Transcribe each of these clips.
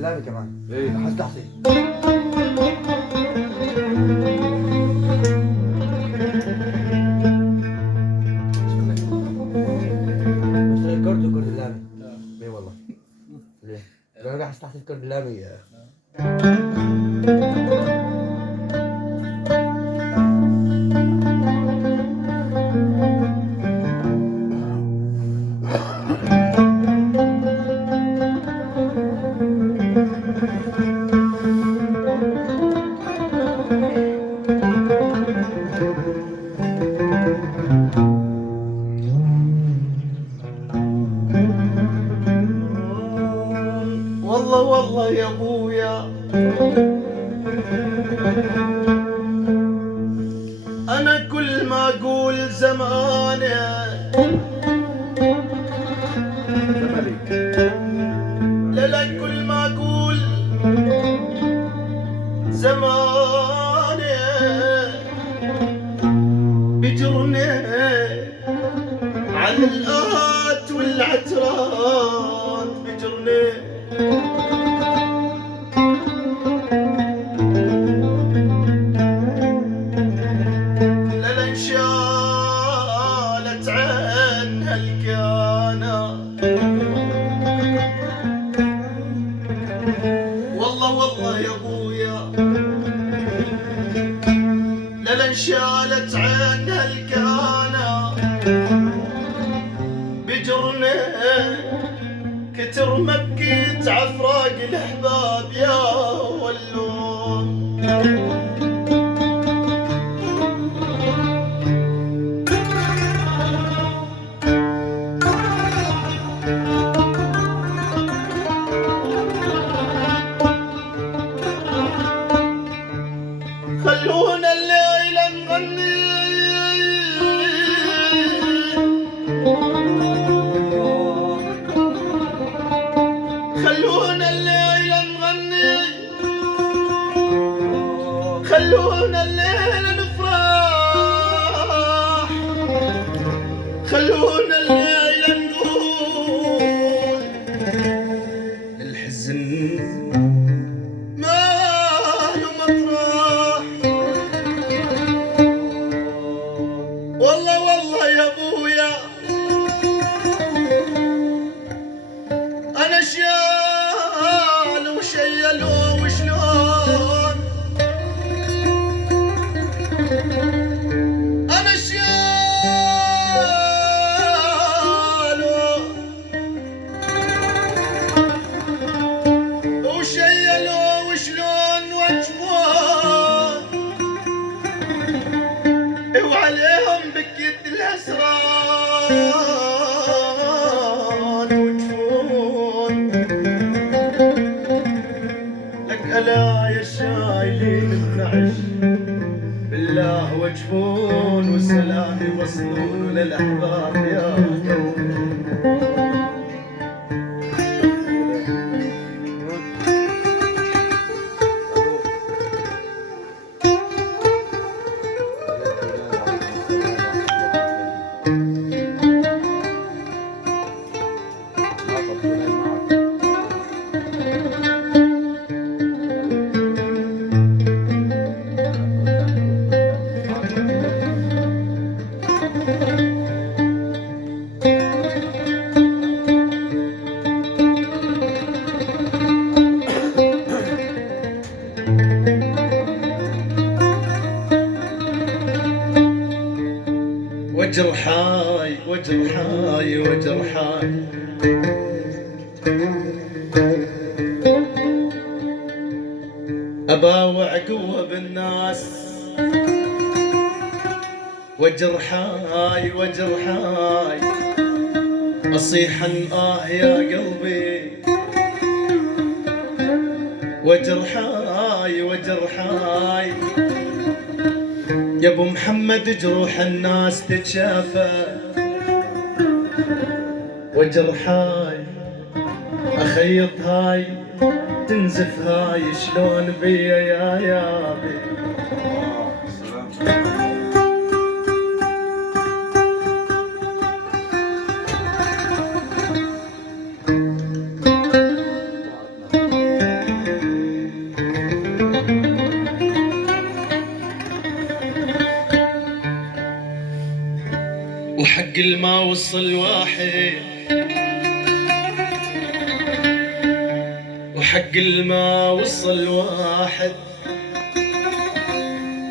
اللامي كمان. ايه لحظة لحظة. بشتغل كرد وكرد اللامي. ايه والله. ليه؟ لو انا راح استحسن الكرد اللامي. والله والله يا ابويا انا كل ما اقول زمانه لا كل ما اقول زمانه بجرني عن الآت والعترات بجرني لا انشالت عنها الكيانات والله والله يا ابويا لا انشالت عنها الكيانات بجرني كتر ما بكيت عفراق الاحباب يا ولون خلونا الليلة نغني خلونا الليلة نغني خلونا الليلة نفرح خلونا الليلة نقول الحزن ما له مطرح والله والله يا ابويا انا شيال وشيلوا وشلون انا شيال وشيلوا وشلون وجفون وعليهم بكيت الهسران وجفون لك ألا يا شايلين النعش بالله وجفون والسلام يوصلون للأحباب يا قوم وجرحاي وجرحاي وجرحاي أباوع قوة بالناس وجرحاي وجرحاي أصيح يا قلبي وجرحاي وجرحاي يا ابو محمد جروح الناس تتشافى وجرحاي اخيط هاي تنزف هاي شلون بيا يا بي وحق الما وصل واحد، وحق الما وصل واحد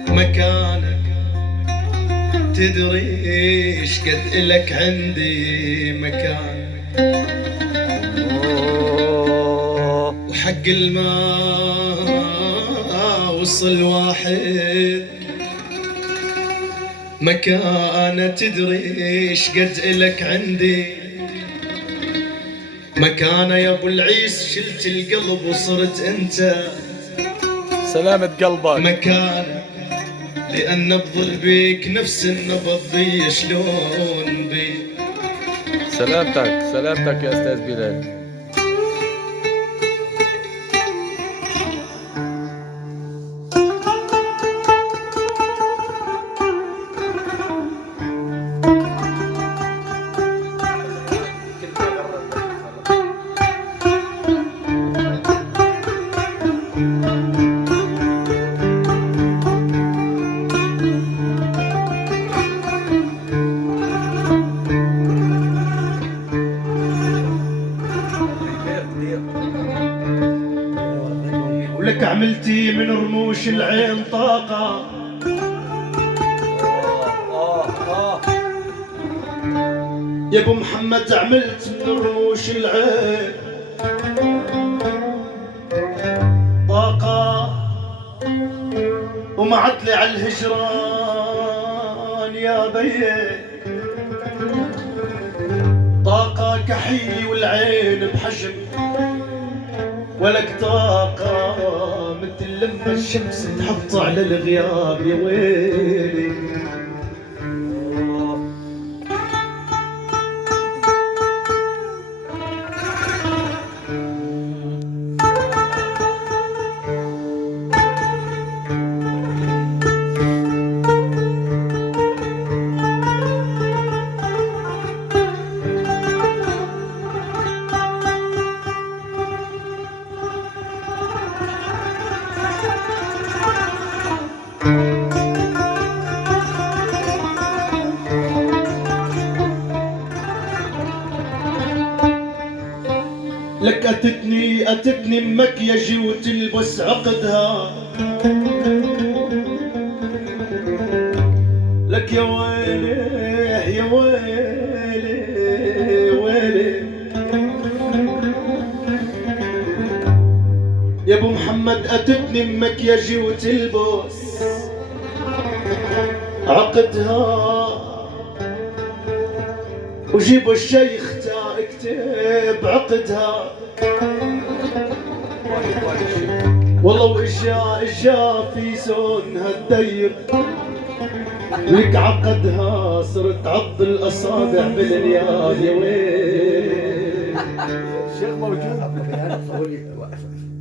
مكانك، تدري ايش قد إلك عندي مكان. وحق الماء وصل واحد مكانه، تدري ايش قد إلك عندي مكانه. يا ابو العيس شلت القلب وصرت انت سلامة قلبك مكانه، لأن نبض بيك نفس النبض بي، شلون بي. سلامتك سلامتك يا أستاذ بلال. ولك عملتي من رموش العين طاقة، يا ابو محمد عملت من رموش العين طاقة، وما عدلي على الهجران يا بيه طاقة. كحيلي والعين بحجم ولك طاقة، مثل لما الشمس تحط على الغياب يا ويلي. لك أتتني بمكياجي وتلبس عقدها، لك يا ويلي يا ويلي ويلي يا ابو محمد. أتتني بمكياجي وتلبس عقدها، وجيبوا الشيخ تا اكتب عقدها. والله واجا في زونها الضيق لك عقدها، صرت عض الاصابع بالنيال يا ويل. الشيخ موجود